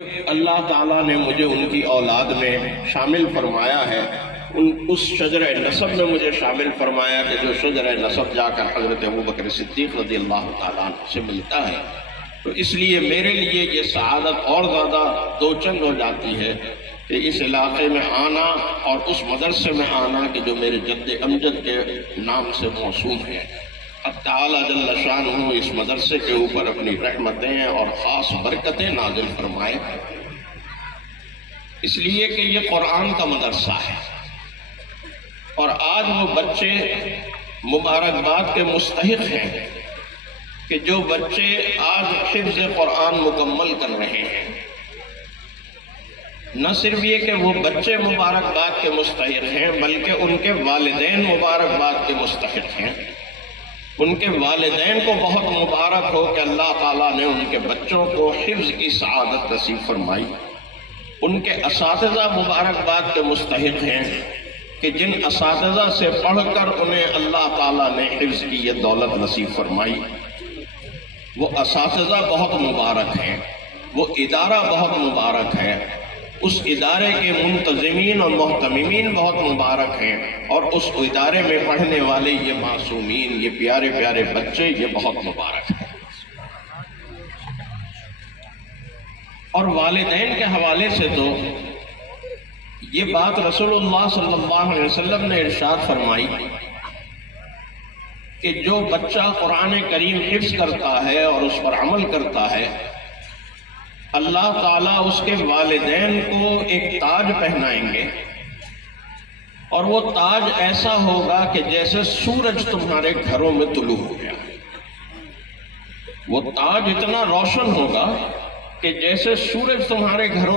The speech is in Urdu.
اللہ تعالیٰ نے مجھے ان کی اولاد میں شامل فرمایا ہے، اس شجرہ نسب میں مجھے شامل فرمایا کہ جو شجرہ نسب جا کر حضرت ابوبکر صدیق رضی اللہ تعالیٰ عنہ سے ملتا ہے، تو اس لیے میرے لیے یہ سعادت اور زیادہ دو چند ہو جاتی ہے کہ اس علاقے میں آنا اور اس مدرسے میں آنا کہ جو میرے جد امجد کے نام سے موسوم ہے۔ اب تعالیٰ جل شانہ اس مدرسے کے اوپر اپنی رحمتیں اور خاص برکتیں نازل فرمائے، اس لیے کہ یہ قرآن کا مدرسہ ہے، اور آج وہ بچے مبارکباد کے مستحق ہیں کہ جو بچے آج حفظ قرآن مکمل کر رہے ہیں۔ نہ صرف یہ کہ وہ بچے مبارکباد کے مستحق ہیں، بلکہ ان کے والدین مبارکباد کے مستحق ہیں۔ ان کے والدین کو بہت مبارک ہو کہ اللہ تعالیٰ نے ان کے بچوں کو حفظ کی سعادت نصیب فرمائی۔ ان کے اساتذہ مبارکباد کے مستحق ہیں کہ جن اساتذہ سے پڑھ کر انہیں اللہ تعالیٰ نے حفظ کی یہ دولت نصیب فرمائی۔ وہ اساتذہ بہت مبارک ہیں، وہ ادارہ بہت مبارک ہے، اس ادارے کے منتظمین اور محتممین بہت مبارک ہیں، اور اس ادارے میں پڑھنے والے یہ معصومین، یہ پیارے پیارے بچے، یہ بہت مبارک ہیں۔ اور والدین کے حوالے سے تو یہ بات رسول اللہ صلی اللہ علیہ وسلم نے ارشاد فرمائی کہ جو بچہ قرآن کریم حفظ کرتا ہے اور اس پر عمل کرتا ہے، اللہ تعالیٰ اس کے والدین کو ایک تاج پہنائیں گے، اور وہ تاج ایسا ہوگا کہ جیسے سورج تمہارے گھروں میں طلوع ہو گیا۔ وہ تاج اتنا روشن ہوگا کہ جیسے سورج تمہارے گھروں میں